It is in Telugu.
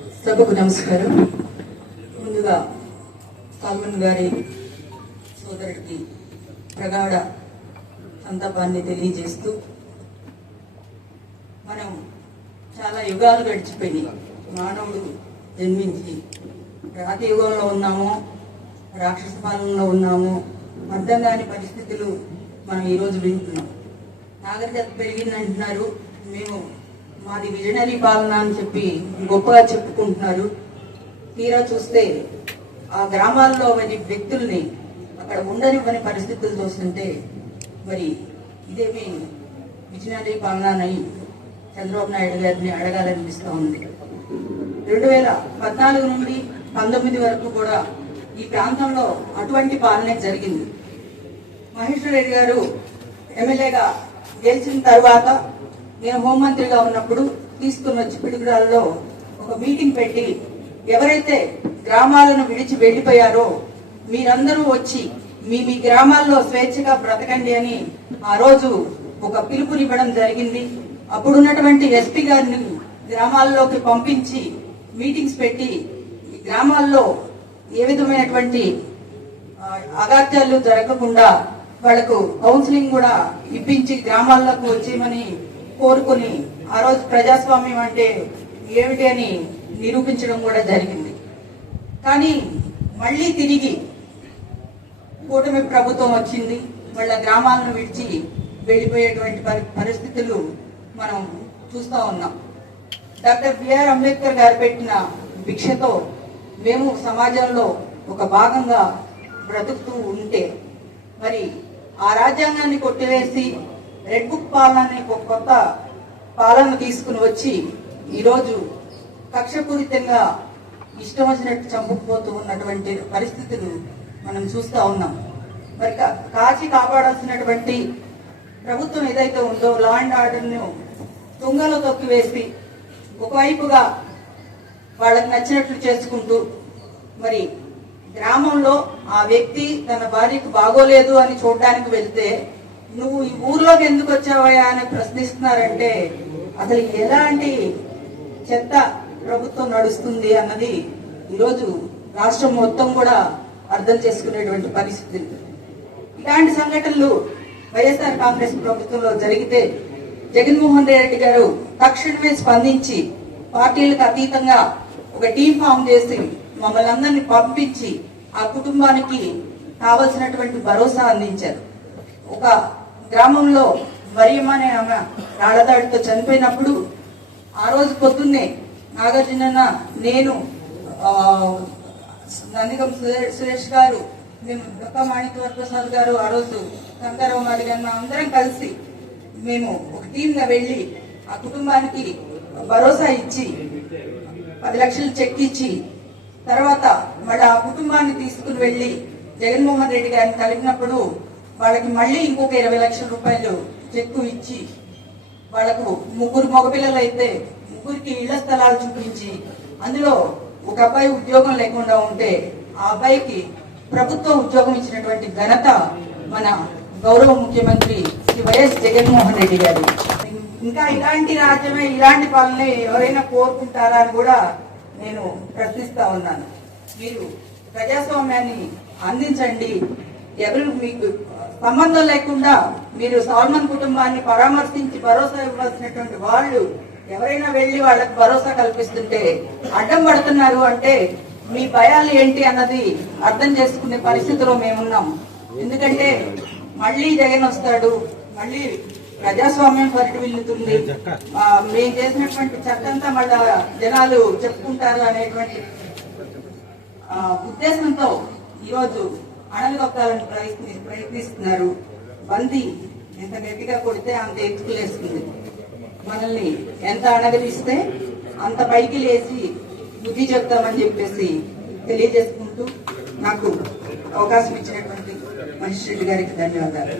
సభకు నమస్కారం. ముందుగా సల్మాన్ గారి సోదరుడికి ప్రగాఢ సంతాపాన్ని తెలియజేస్తూ, మనం చాలా యుగాలు గడిచిపోయి మానవుడు జన్మించి రాతి యుగంలో ఉన్నామో రాక్షస పాలనలో ఉన్నామో అర్థం కాని పరిస్థితులు మనం ఈరోజు వింటున్నాం. నాగరికత పెరిగిందంటున్నారు, మేము మాది విజనరీ పాలన అని చెప్పి గొప్పగా చెప్పుకుంటున్నారు. తీరా చూస్తే ఆ గ్రామాల్లో మరి వ్యక్తుల్ని అక్కడ ఉండనివ్వని పరిస్థితులు చూస్తుంటే మరి ఇదేమి విజనరీ పాలన అని చంద్రబాబు నాయుడు గారిని అడగాలనిపిస్తూ ఉంది. 2014 నుండి 19 వరకు కూడా ఈ ప్రాంతంలో అటువంటి పాలనే జరిగింది. మహేశ్వర్ రెడ్డి గారు ఎమ్మెల్యేగా గెలిచిన తర్వాత నేను హోంమంత్రిగా ఉన్నప్పుడు తీసుకుని వచ్చి పిడుగురాల్లో ఒక మీటింగ్ పెట్టి, ఎవరైతే గ్రామాలను విడిచి వెళ్లిపోయారో మీరందరూ వచ్చి మీ గ్రామాల్లో స్వేచ్ఛగా బ్రతకండి అని ఆ రోజు ఒక పిలుపునివ్వడం జరిగింది. అప్పుడున్నటువంటి ఎస్పీ గారిని గ్రామాల్లోకి పంపించి మీటింగ్స్ పెట్టి ఈ గ్రామాల్లో ఏ విధమైనటువంటి అగాత్యాలు జరగకుండా వాళ్లకు కౌన్సిలింగ్ కూడా ఇప్పించి గ్రామాల్లోకి వచ్చేయమని కోరుకుని ఆ రోజు ప్రజాస్వామ్యం అంటే ఏమిటి అని నిరూపించడం కూడా జరిగింది. కానీ మళ్ళీ తిరిగి కూటమి ప్రభుత్వం వచ్చింది, వాళ్ళ గ్రామాలను విడిచి వెళ్ళిపోయేటువంటి పరిస్థితులు మనం చూస్తూ ఉన్నాం. డాక్టర్ బిఆర్ అంబేద్కర్ గారు పెట్టిన భిక్షతో మేము సమాజంలో ఒక భాగంగా బ్రతుకుతూ ఉంటే మరి ఆ రాజ్యాంగాన్ని కొట్టివేసి రెడ్ బుక్ పాలనని ఒక కొత్త పాలన తీసుకుని వచ్చి ఈరోజు కక్షపూరితంగా ఇష్టం వచ్చినట్టు చంపుకుపోతూ ఉన్నటువంటి పరిస్థితులు మనం చూస్తూ ఉన్నాం. మరి కాచి కాపాడాల్సినటువంటి ప్రభుత్వం ఏదైతే ఉందో లా అండ్ ఆర్డర్ను తుంగలో తొక్కివేసి ఒకవైపుగా వాళ్ళకి నచ్చినట్లు చేసుకుంటూ మరి గ్రామంలో ఆ వ్యక్తి తన భార్యకు బాగోలేదు అని చూడడానికి వెళ్తే నువ్వు ఈ ఊర్లోకి ఎందుకు వచ్చావా అని ప్రశ్నిస్తున్నారంటే అసలు ఎలాంటి చెత్త ప్రభుత్వం నడుస్తుంది అన్నది ఈరోజు రాష్ట్రం మొత్తం కూడా అర్థం చేసుకునేటువంటి పరిస్థితి. ఇలాంటి సంఘటనలు వైఎస్ఆర్ కాంగ్రెస్ ప్రభుత్వంలో జరిగితే జగన్మోహన్ రెడ్డి గారు తక్షణమే స్పందించి పార్టీలకు అతీతంగా ఒక టీం ఫామ్ చేసి మమ్మల్ని అందరినీ పంపించి ఆ కుటుంబానికి కావలసినటువంటి భరోసా అందించారు. ఒక గ్రామంలో మరియమ్మ అనే ఆమె రాళ్లదాడితో చనిపోయినప్పుడు ఆ రోజు పొద్దున్నే నాగార్జున, నేను, నందిగం సురేష్ గారు, మేము డొక్కా మాణిక్య ప్రసాద్ గారు, ఆ రోజు శంకరరావు నాయుడు గారు అందరం కలిసి మేము ఒక టీంగా వెళ్లి ఆ కుటుంబానికి భరోసా ఇచ్చి 10 లక్షలు చెక్ ఇచ్చి తర్వాత మళ్ళీ ఆ కుటుంబాన్ని తీసుకుని వెళ్లి జగన్మోహన్ రెడ్డి గారిని కలిపినప్పుడు వాళ్ళకి మళ్ళీ ఇంకొక 20 లక్షల రూపాయలు చెక్కు ఇచ్చి వాళ్లకు 3 మగపిల్లలు అయితే 3కి ఇళ్ల స్థలాలు చూపించి అందులో ఒక అబ్బాయి ఉద్యోగం లేకుండా ఉంటే ఆ అబ్బాయికి ప్రభుత్వ ఉద్యోగం ఇచ్చినటువంటి ఘనత మన గౌరవ ముఖ్యమంత్రి శ్రీ వైఎస్ జగన్మోహన్ రెడ్డి గారు. ఇంకా ఇలాంటి రాజ్యమే, ఇలాంటి పాలన ఎవరైనా కోరుకుంటారా అని కూడా నేను ప్రశ్నిస్తా ఉన్నాను. మీరు ప్రజాస్వామ్యాన్ని అందించండి. ఎవరు మీకు సంబంధం లేకుండా మీరు సాల్మన్ కుటుంబాన్ని పరామర్శించి భరోసా ఇవ్వాల్సినటువంటి వాళ్ళు ఎవరైనా వెళ్లి వాళ్ళకి భరోసా కల్పిస్తుంటే అడ్డం పడుతున్నారు అంటే మీ భయాలు ఏంటి అన్నది అర్థం చేసుకునే పరిస్థితిలో మేమున్నాం. ఎందుకంటే మళ్ళీ జగన్ వస్తాడు, మళ్ళీ ప్రజాస్వామ్యం పరిటిల్లుతుంది, మేము చేసినటువంటి చట్టంతా మళ్ళా జనాలు చెప్పుకుంటారు అనేటువంటి ఉద్దేశంతో ఈరోజు అణగొక్కాలని ప్రయత్నిస్తున్నారు. బందీ ఎంత గట్టిగా కొడితే అంత ఎత్తుకులేస్తుంది. మనల్ని ఎంత అణగలిస్తే అంత పైకి లేచి బుద్ధి చెప్తామని చెప్పేసి తెలియజేసుకుంటూ నాకు అవకాశం ఇచ్చినటువంటి మహేశ్వర్ రెడ్డి గారికి ధన్యవాదాలు.